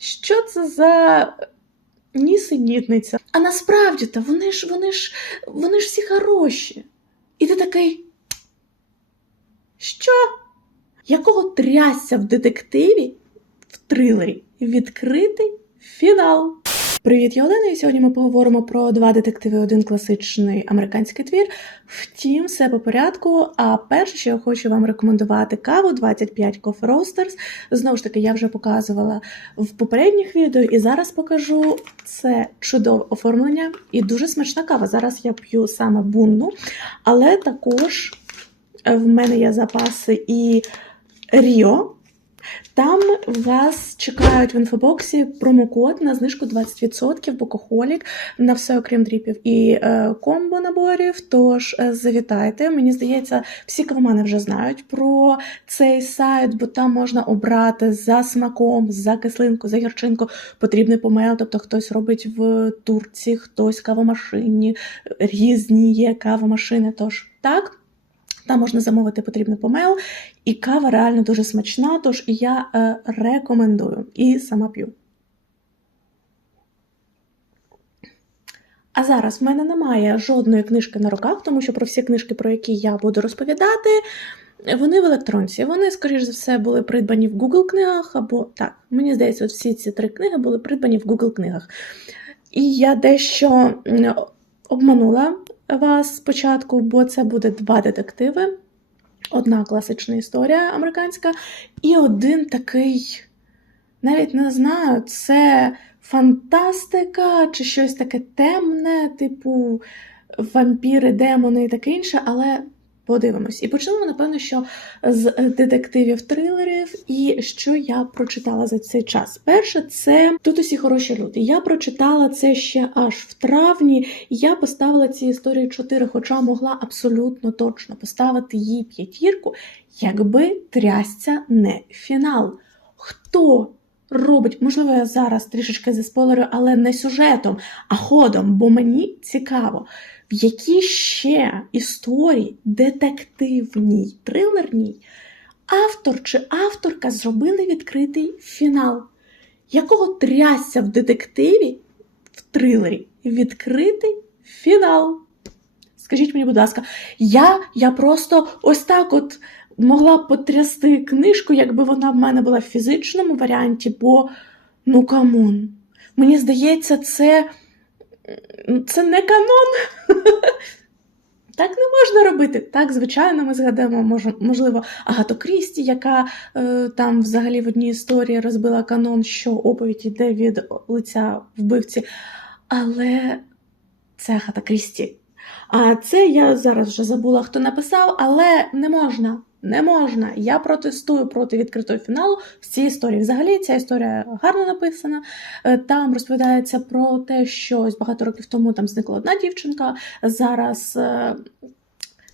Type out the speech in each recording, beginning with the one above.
що це за нісенітниця? А насправді то вони ж, вони ж, вони ж всі хороші. І ти такий. Що? Якого трясся в детективі в трилері відкритий фінал? Привіт, я Олена, і сьогодні ми поговоримо про два детективи, один класичний американський твір. Втім, все по порядку. А перше, що я хочу вам рекомендувати каву 25 Coffee Roasters. Знову ж таки, я вже показувала в попередніх відео, і зараз покажу це чудове оформлення і дуже смачна кава. Зараз я п'ю саме бунну, але також в мене є запаси і Ріо. Там вас чекають в інфобоксі промокод на знижку 20% бокохолік на все окрім дріпів і е, комбо наборів. Тож е, завітайте. Мені здається, всі кавомани вже знають про цей сайт, бо там можна обрати за смаком, за кислинку, за гірчинку потрібний помел. Тобто хтось робить в турці, хтось кавомашині, різні є кавомашини. Тож так. Там можна замовити потрібний помел, і кава реально дуже смачна, тож я е, рекомендую і сама п'ю. А зараз в мене немає жодної книжки на руках, тому що про всі книжки, про які я буду розповідати, вони в електронці. Вони, скоріш за все, були придбані в Google книгах, або так, мені здається, от всі ці три книги були придбані в Google книгах. І я дещо обманула вас спочатку, бо це буде два детективи. Одна класична історія американська, і один такий, навіть не знаю, це фантастика чи щось таке темне, типу вампіри, демони і таке інше, але подивимось. І почнемо, напевно, що з детективів трилерів, і що я прочитала за цей час. Перше, це тут усі хороші люди. Я прочитала це ще аж в травні. Я поставила цій історії 4, хоча могла абсолютно точно поставити їй п'ятірку, якби трясця не фінал. Хто робить, можливо, я зараз трішечки заспойлерю, але не сюжетом, а ходом, бо мені цікаво, які ще історії детективній, трилерній, автор чи авторка зробили відкритий фінал. Якого трясся в детективі в трилері відкритий фінал? Скажіть мені, будь ласка, я, я просто ось так от могла б потрясти книжку, якби вона в мене була в фізичному варіанті, бо ну камон. Мені здається, це, це не канон. Так не можна робити. Так, звичайно, ми згадаємо, можливо, Агату Крісті, яка е, там взагалі в одній історії розбила канон, що оповідь йде від лиця вбивці. Але це Агата Крісті. А це я зараз вже забула, хто написав, але не можна. Не можна. Я протестую проти відкритого фіналу в цій історії. Взагалі, ця історія гарно написана. Е, Там розповідається про те, що ось багато років тому там зникла одна дівчинка. Зараз е,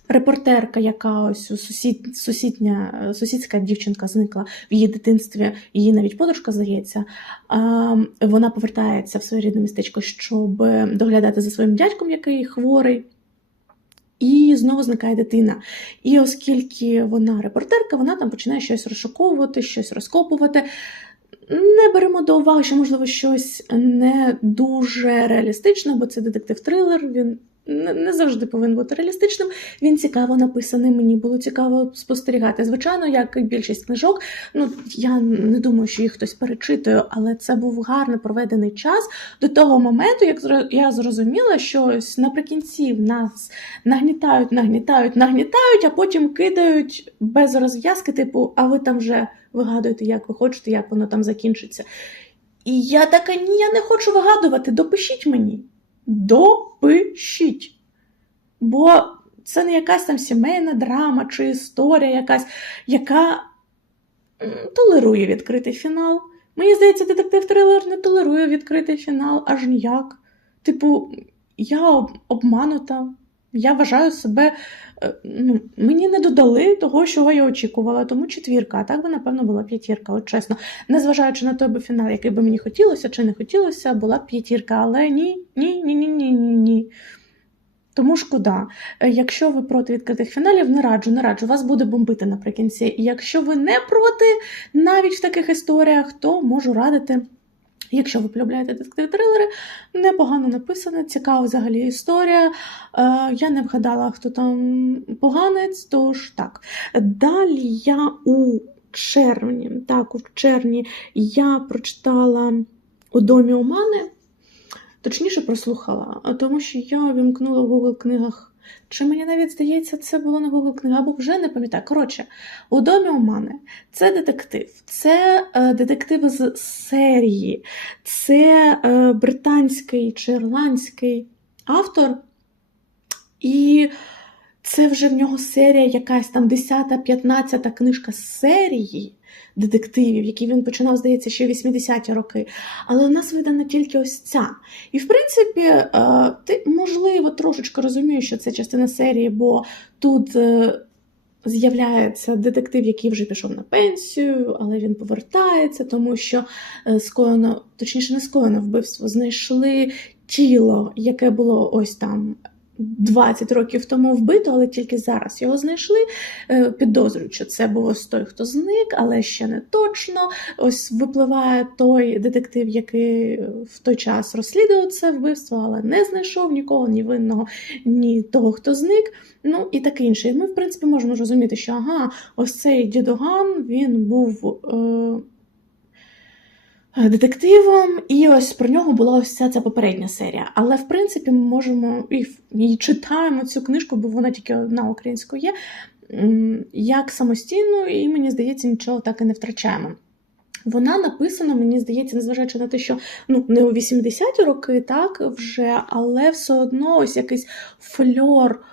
репортерка, яка ось сусід, сусідня, е, сусідська дівчинка зникла в її дитинстві, її навіть подружка здається. Вона повертається в своє рідне містечко, щоб доглядати за своїм дядьком, який хворий. І знову зникає дитина. І оскільки вона репортерка, вона там починає щось розшуковувати, щось розкопувати. Не беремо до уваги, що, можливо, щось не дуже реалістичне, бо це детектив-трилер, він не завжди повинен бути реалістичним. Він цікаво написаний, мені було цікаво спостерігати. Звичайно, як і більшість книжок, ну я не думаю, що їх хтось перечитує, але це був гарно проведений час до того моменту, як я зрозуміла, що ось наприкінці в нас нагнітають, нагнітають, нагнітають, а потім кидають без розв'язки, типу, а ви там вже вигадуєте, як ви хочете, як воно там закінчиться. І я така, ні, я не хочу вигадувати, допишіть мені. Допишіть. Бо це не якась там сімейна драма чи історія якась, яка толерує відкритий фінал. Мені здається, детектив-трилер не толерує відкритий фінал аж ніяк. Типу, я обманута. Я вважаю себе. е, Ну, мені не додали того, чого я очікувала, тому четвірка, а так би, напевно, була п'ятірка, от чесно. Незважаючи на той би фінал, який би мені хотілося чи не хотілося, була б п'ятірка, але ні, ні, ні, ні, ні, ні, ні. Тому шкода. Е, Якщо ви проти відкритих фіналів, не раджу, не раджу, вас буде бомбити наприкінці. І якщо ви не проти, навіть в таких історіях, то можу радити Якщо ви полюбляєте детектив-трилери, непогано написана, цікава взагалі історія. Е, я не вгадала, хто там поганець, тож так. Далі я у червні, так, у червні я прочитала у домі у мене, точніше прослухала, тому що я увімкнула в Google книгах. Чи мені навіть здається, це було на Google книгах, або вже не пам'ятаю. Коротше, у домі у мене це детектив, це е, детектив з серії, це е, британський чи ірландський автор, і це вже в нього серія, якась там 10-15 книжка з серії детективів, які він починав, здається, ще в 80-ті роки. Але у нас видана тільки ось ця. І, в принципі, е, ти, можливо, трошечки розумієш, що це частина серії, бо тут. е, З'являється детектив, який вже пішов на пенсію, але він повертається, тому що е, скоєно, точніше, не скоєно вбивство, знайшли тіло, яке було ось там 20 років тому вбито, але тільки зараз його знайшли. Е, Підозрюють, що це був ось той, хто зник, але ще не точно. Ось випливає той детектив, який в той час розслідував це вбивство, але не знайшов нікого, ні винного, ні того, хто зник. Ну і таке інше. Ми, в принципі, можемо розуміти, що ага, ось цей дідуган він був. Е- Детективом, і ось про нього була ось ця, ця попередня серія. Але в принципі ми можемо і, і читаємо цю книжку, бо вона тільки одна українською є, як самостійно, і мені здається, нічого так і не втрачаємо. Вона написана, мені здається, незважаючи на те, що ну не у 80-ті роки, так вже, але все одно ось якийсь фльор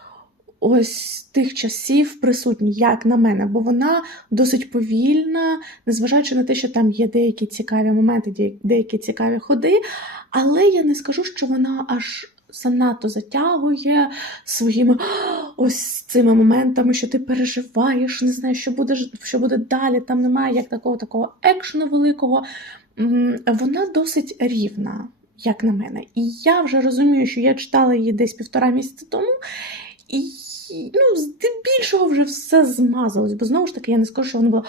ось тих часів присутній, як на мене, бо вона досить повільна, незважаючи на те, що там є деякі цікаві моменти, деякі цікаві ходи, але я не скажу, що вона аж. Занадто затягує своїми ось цими моментами, що ти переживаєш, не знаєш, що буде, що буде далі. Там немає як такого такого екшену великого. Вона досить рівна, як на мене. І я вже розумію, що я читала її десь півтора місяця тому, і ну, здебільшого вже все змазалось, бо знову ж таки я не скажу, що вона була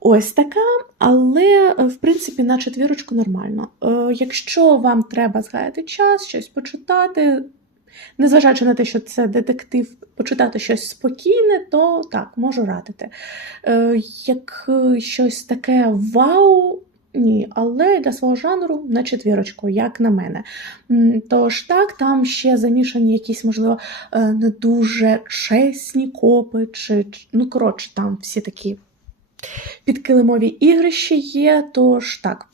ось така, але е, в принципі на четвірочку нормально. Е, Якщо вам треба згаяти час, щось почитати. Незважаючи на те, що це детектив, почитати щось спокійне, то так, можу радити. Е, як щось таке вау, ні, але для свого жанру на четвірочку, як на мене. Тож так, там ще замішані якісь, можливо, е, не дуже чесні копи, чи ну коротше, там всі такі підкилимові ігрища є. Тож так.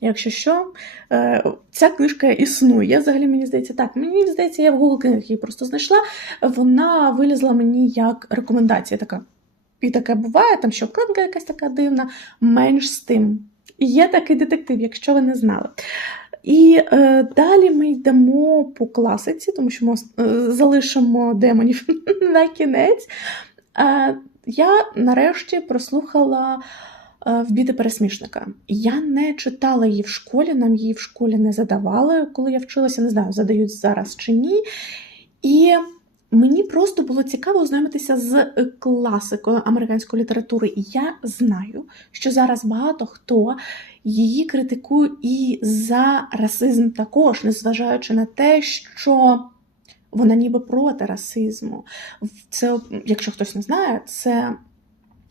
Якщо що, е, ця книжка існує. Взагалі, мені здається, так. Мені здається, я в Google книгах її просто знайшла. Вона вилізла мені як рекомендація така. І таке буває, там що обкладинка якась така дивна, менш з тим. Є такий детектив, якщо ви не знали. І е, далі ми йдемо по класиці, тому що ми е, залишимо демонів на кінець. Е, я нарешті прослухала е, вбіти пересмішника. Я не читала її в школі, нам її в школі не задавали, коли я вчилася, не знаю, задають зараз чи ні. І мені просто було цікаво ознайомитися з е, класикою американської літератури. І я знаю, що зараз багато хто її критикує і за расизм також, незважаючи на те, що вона ніби проти расизму. Це, якщо хтось не знає, це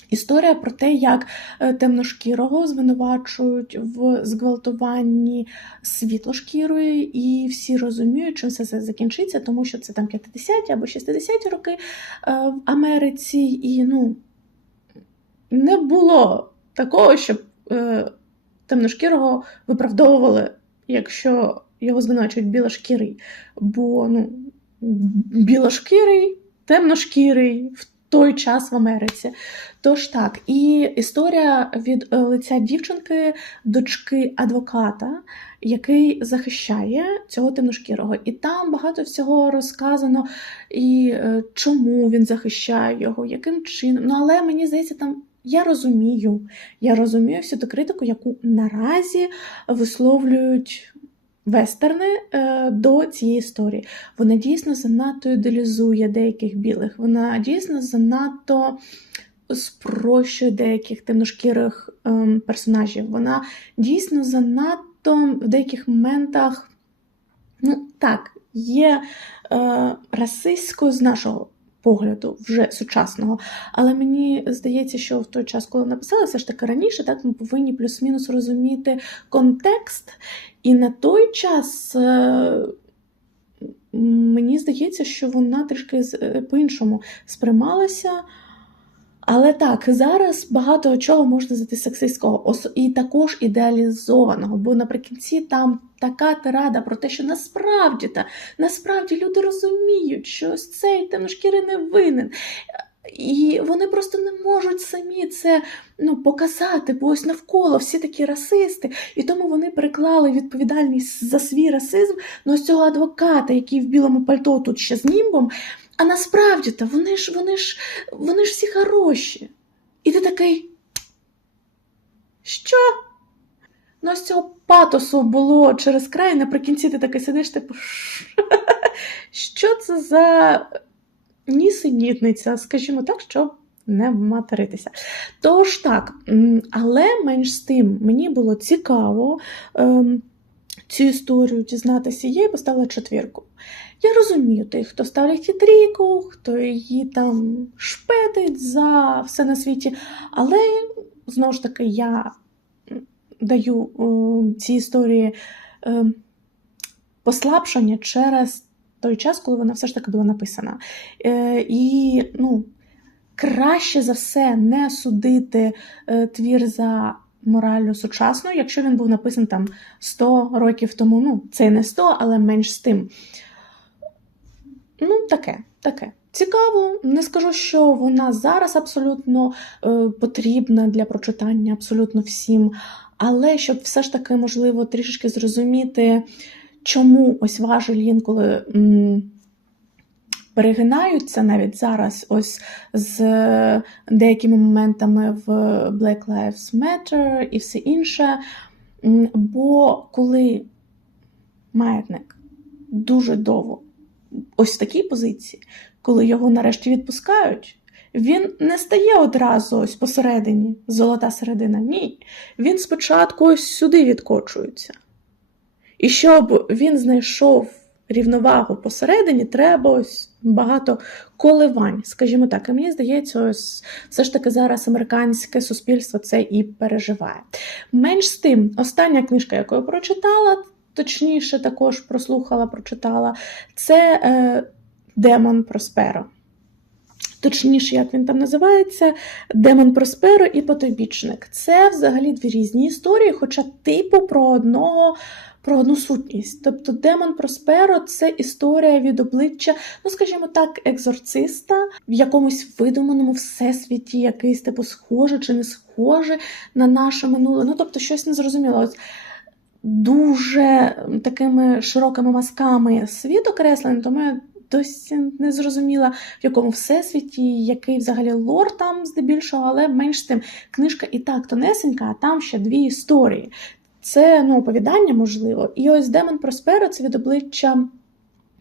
історія про те, як е, темношкірого звинувачують в зґвалтуванні світлошкірої, і всі розуміють, чим все це закінчиться, тому що це там 50-ті або 60-ті роки е, в Америці, і ну не було такого, щоб е, темношкірого виправдовували, якщо його звинувачують білошкірий. Бо ну, білошкірий, темношкірий в той час в Америці. Тож так, і історія від е, лиця дівчинки, дочки адвоката, який захищає цього темношкірого. І там багато всього розказано, і е, чому він захищає його, яким чином. Ну, але мені здається, там. Я розумію, я розумію всю ту критику, яку наразі висловлюють вестерни е, до цієї історії. Вона дійсно занадто ідеалізує деяких білих. Вона дійсно занадто спрощує деяких темношкірих ем, персонажів. Вона дійсно занадто в деяких моментах, ну так, є е, расистською з нашого погляду, вже сучасного. Але мені здається, що в той час, коли написала, все ж таки раніше, так ми повинні плюс-мінус розуміти контекст. І на той час. Е, Мені здається, що вона трішки е, по-іншому сприймалася. Але так, зараз багато чого можна знайти сексистського, і також ідеалізованого. Бо наприкінці там така тирада про те, що насправді та насправді люди розуміють, що ось цей темношкірий не винен. І вони просто не можуть самі це ну, показати, бо ось навколо всі такі расисти, і тому вони переклали відповідальність за свій расизм на ось цього адвоката, який в білому пальто тут ще з німбом. А насправді то вони ж вони ж вони ж всі хороші. І ти такий. Що? Ну, ось цього патосу було через край, наприкінці ти такий сидиш, типу. Що це за нісенітниця, скажімо так, щоб не материтися. Тож так, але менш з тим, мені було цікаво ем, цю історію дізнатися. Я їй поставила четвірку. Я розумію тих, хто ставить їй хто її там шпетить за все на світі. Але знову ж таки я даю е, цій історії е, послабшення через той час, коли вона все ж таки була написана. Е, і ну, краще за все не судити твір за мораллю сучасною, якщо він був написаний там 100 років тому. Ну, це не 100, але менш з тим. Ну, таке, таке. Цікаво, не скажу, що вона зараз абсолютно е, потрібна для прочитання абсолютно всім. Але щоб все ж таки, можливо, трішечки зрозуміти, чому ось важель інколи м, перегинаються навіть зараз, ось з деякими моментами в Black Lives Matter і все інше. Бо коли маятник дуже довго ось в такій позиції, коли його нарешті відпускають, він не стає одразу ось посередині, золота середина. Ні. Він спочатку ось сюди відкочується. І щоб він знайшов рівновагу посередині, треба ось багато коливань, скажімо так. І мені здається, ось все ж таки зараз американське суспільство це і переживає. Менш з тим, остання книжка, яку я прочитала, точніше, також прослухала, прочитала, це е, Демон Просперо. Точніше, як він там називається, Демон Просперо і Потойбічник. Це взагалі дві різні історії, хоча типу про одного. Про одну сутність. Тобто Демон Просперо це історія від обличчя, ну скажімо так, екзорциста в якомусь видуманому всесвіті, якийсь типу схоже чи не схоже на наше минуле. Ну тобто щось незрозуміло. Ось дуже такими широкими мазками світ окреслений, тому я досі не зрозуміла, в якому всесвіті, який взагалі лор там здебільшого, але менш тим книжка і так тонесенька, а там ще дві історії. Це ну, оповідання, можливо. І ось Демон Просперо це від обличчя,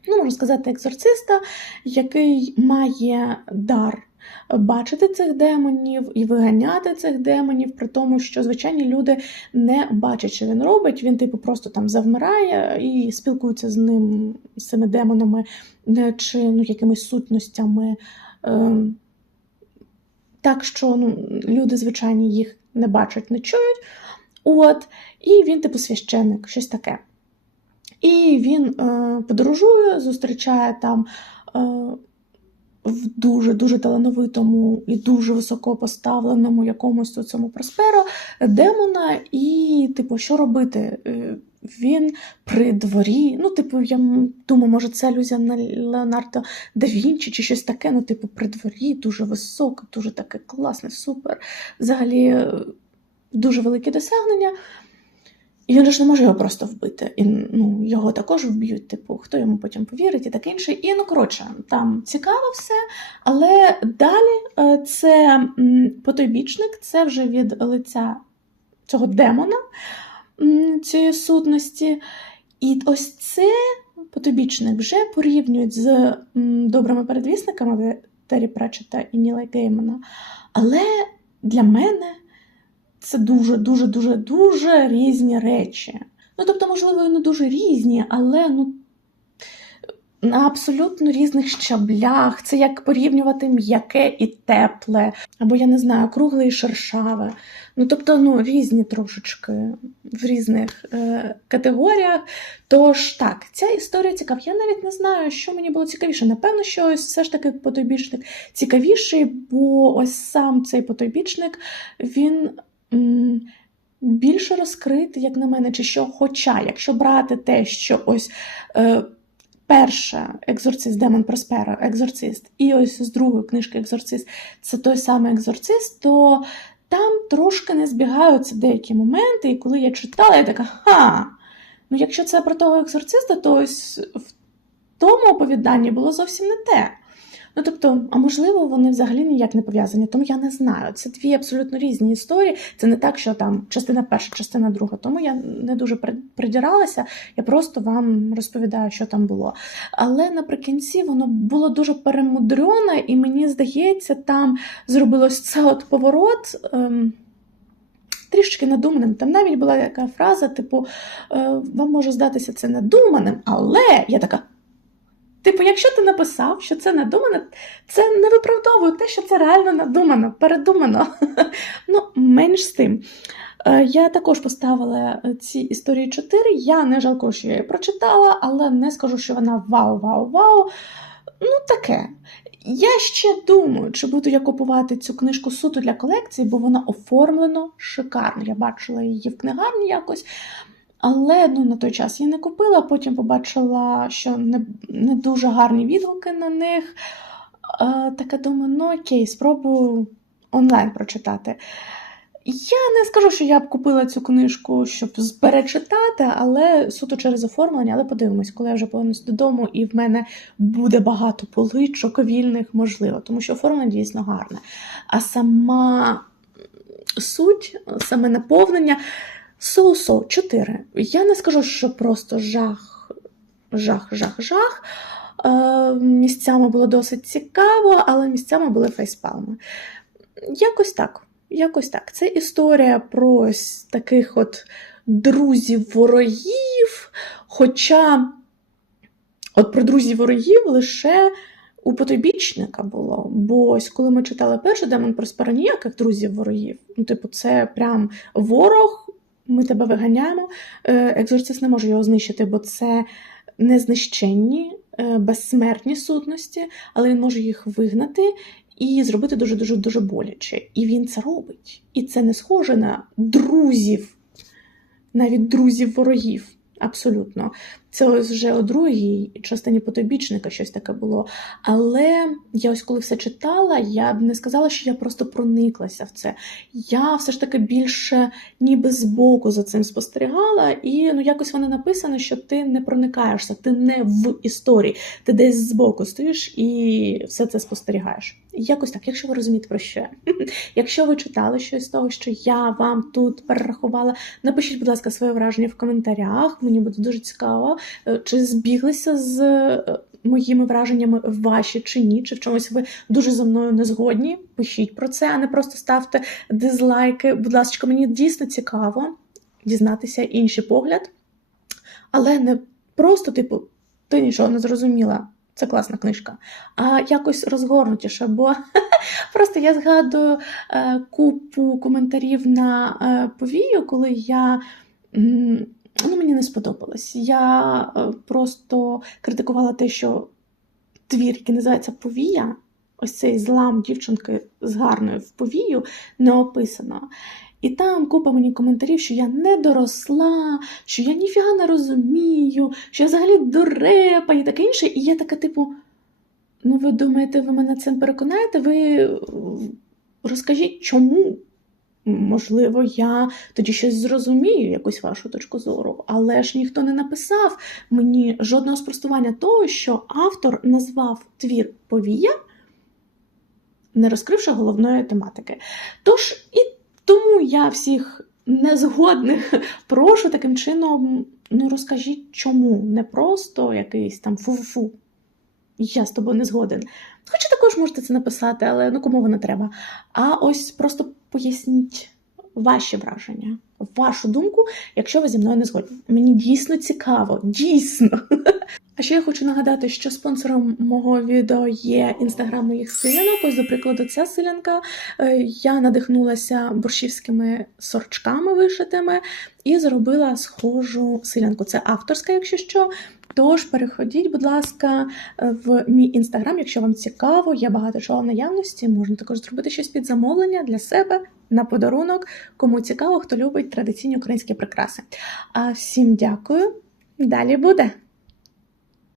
ну, можна сказати, екзорциста, який має дар бачити цих демонів і виганяти цих демонів, при тому, що звичайні люди не бачать, що він робить. Він, типу, просто там завмирає і спілкується з ним, з цими демонами е, чи ну, якимись сутностями. Ем, Так що ну, люди, звичайні, їх не бачать, не чують. От, і він, типу, священник, щось таке. І він е, подорожує, зустрічає там е, в дуже-дуже талановитому і дуже високо поставленому якомусь у цьому просперо демона, і, типу, що робити? Е, Він при дворі, ну, типу, я думаю, може, це алюзія на Леонардо да Вінчі чи щось таке, ну, типу, при дворі, дуже високе, дуже таке класне, супер. Взагалі, е, дуже великі досягнення. І він ж не може його просто вбити. І ну, його також вб'ють, типу, хто йому потім повірить і таке інше. І ну, коротше, там цікаво все. Але далі е, це потойбічник, це вже від лиця цього демона цієї сутності. І ось це потойбічник вже порівнюють з добрими передвісниками, Террі Пратчета і Ніла Геймана. Але для мене це дуже, дуже, дуже, дуже різні речі. Ну, тобто, можливо, не дуже різні, але ну, на абсолютно різних щаблях. Це як порівнювати м'яке і тепле, або я не знаю, кругле і шершаве. Ну, тобто, ну, різні трошечки в різних е, категоріях. Тож так, ця історія цікава. Я навіть не знаю, що мені було цікавіше. Напевно, що ось все ж таки потойбічник цікавіший, бо ось сам цей потойбічник він. Більше розкритий, як на мене, чи що. Хоча, якщо брати те, що ось е, перша екзорцист Демон Проспера, екзорцист, і ось з другої книжки Екзорцист це той самий екзорцист, то там трошки не збігаються деякі моменти, і коли я читала, я така, ха. Ну, якщо це про того екзорциста, то ось в тому оповіданні було зовсім не те. Ну, тобто, а можливо, вони взагалі ніяк не пов'язані, тому я не знаю. Це дві абсолютно різні історії. Це не так, що там частина перша, частина друга. Тому я не дуже при- придиралася, я просто вам розповідаю, що там було. Але наприкінці воно було дуже перемудрене, і мені здається, там зробилось це от поворот. Ем, Трішки надуманим. Там навіть була така фраза, типу, е, вам може здатися це надуманим, але я така. Типу, якщо ти написав, що це надумано, це не виправдовує те, що це реально надумано, передумано. Ну, менш з тим. Е, Я також поставила е, ці історії 4. Я не жалкую, що я її прочитала, але не скажу, що вона вау-вау-вау. Ну, таке. Я ще думаю, чи буду я купувати цю книжку суто для колекції, бо вона оформлено шикарно. Я бачила її в книгарні якось. Але ну, на той час я не купила, потім побачила, що не, не дуже гарні відгуки на них. Е, така думаю, ну окей, спробую онлайн прочитати. Я не скажу, що я б купила цю книжку, щоб перечитати, але суто через оформлення, але подивимось, коли я вже повернусь додому, і в мене буде багато поличок вільних, можливо, тому що оформлення дійсно гарне. А сама суть, саме наповнення. Соу-соу 4. Я не скажу, що просто жах, жах, жах, жах. Е, місцями було досить цікаво, але місцями були фейспалми. Якось так. Якось так. Це історія про таких от друзів-ворогів. Хоча, от про друзів-ворогів лише у потойбічника було. Бо ось коли ми читали перший демон Проспера, ніяких друзів-ворогів. Ну, типу, це прям ворог, ми тебе виганяємо. Е, Екзорцист не може його знищити, бо це незнищенні, е, безсмертні сутності, але він може їх вигнати і зробити дуже дуже боляче. І він це робить. І це не схоже на друзів, навіть друзів ворогів. Абсолютно. Це ось вже у другій частині потобічника щось таке було. Але я ось коли все читала, я б не сказала, що я просто прониклася в це. Я все ж таки більше ніби збоку за цим спостерігала, і ну якось воно написано, що ти не проникаєшся, ти не в історії, ти десь збоку стоїш і все це спостерігаєш. Якось так, якщо ви розумієте про що. Якщо ви читали щось з того, що я вам тут перерахувала, напишіть, будь ласка, своє враження в коментарях. Мені буде дуже цікаво, е, чи збіглися з е, моїми враженнями ваші чи ні, чи в чомусь ви дуже за мною не згодні. Пишіть про це, а не просто ставте дизлайки. Будь ласка, мені дійсно цікаво дізнатися інший погляд, але не просто, типу, ти нічого не зрозуміла. Це класна книжка, а якось розгорнутіше, бо просто я згадую е, купу коментарів на е, повію, коли я ну, мені не сподобалось. Я е, просто критикувала те, що твір, який називається Повія, ось цей злам дівчинки з гарною в повію, не описано. І там купа мені коментарів, що я не доросла, що я ніфіга не розумію, що я взагалі дурепа і таке інше. І я така, типу, ну ви думаєте, ви мене цим переконаєте? Ви е, розкажіть, чому? Можливо, я тоді щось зрозумію, якусь вашу точку зору, але ж ніхто не написав мені жодного спростування того, що автор назвав твір повія, не розкривши головної тематики. Тож і тому я всіх незгодних прошу таким чином, ну розкажіть, чому не просто якийсь там фу-фу. я з тобою не згоден. Хоча також можете це написати, але ну кому воно треба. А ось просто поясніть ваші враження, вашу думку, якщо ви зі мною не згодні. Мені дійсно цікаво, дійсно. А ще я хочу нагадати, що спонсором мого відео є інстаграм моїх силянок. Ось, до прикладу, ця силянка. Е, Я надихнулася борщівськими сорчками вишитими і зробила схожу силянку. Це авторська, якщо що. Тож переходіть, будь ласка, е, в мій інстаграм, якщо вам цікаво, є багато чого в наявності. Можна також зробити щось під замовлення для себе на подарунок. Кому цікаво, хто любить традиційні українські прикраси. А всім дякую. Далі буде.